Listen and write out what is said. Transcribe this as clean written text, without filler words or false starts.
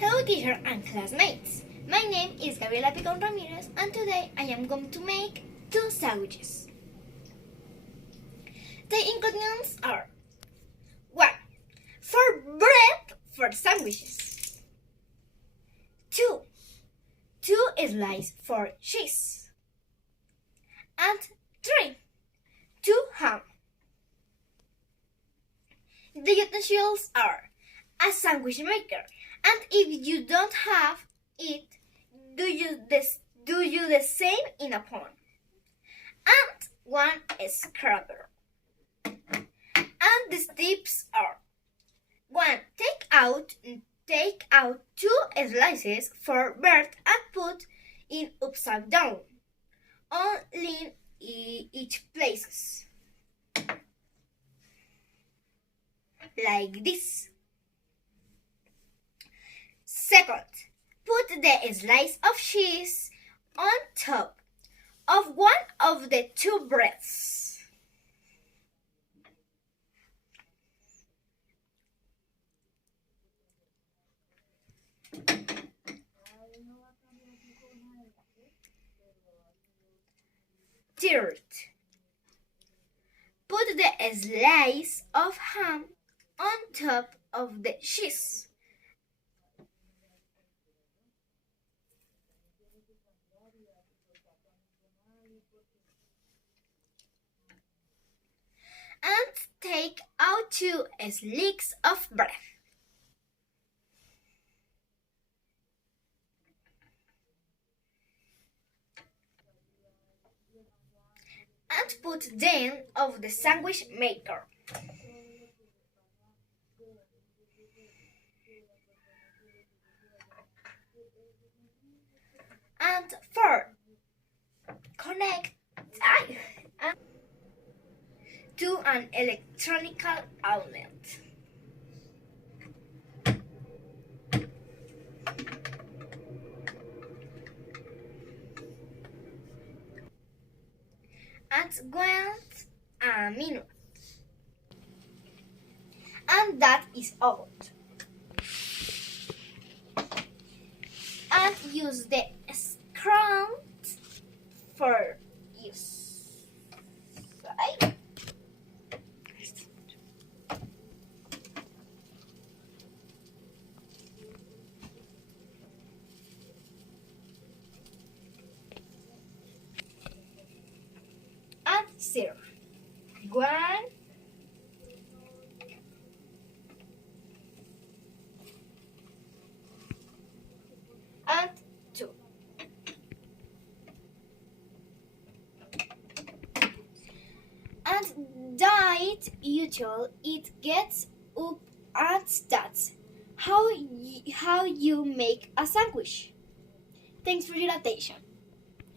Hello teacher and classmates. My name is Gabriela Picón Ramírez and today I am going to make 2 sandwiches. The ingredients are 1. 4 bread for sandwiches. 2. 2 slices for cheese. And 3. 2 ham. The utensils are a sandwich maker, and if you don't have it, do you the same in a pan, and 1 scraper. And the tips are 1. Take out 2 slices for bread and put in upside down on each places like this. 2nd, put the slice of cheese on top of 1 of the 2 breads. Third, put the slice of ham on top of the cheese. And take out 2 slices of bread. And put them of the sandwich maker. And 4. Connect to an electrical outlet. And wait a minute. And that is all. And use the scrum for use. And 0. 1. And 2. And that usual it gets up, and that's how you make a sandwich. Thanks for your attention.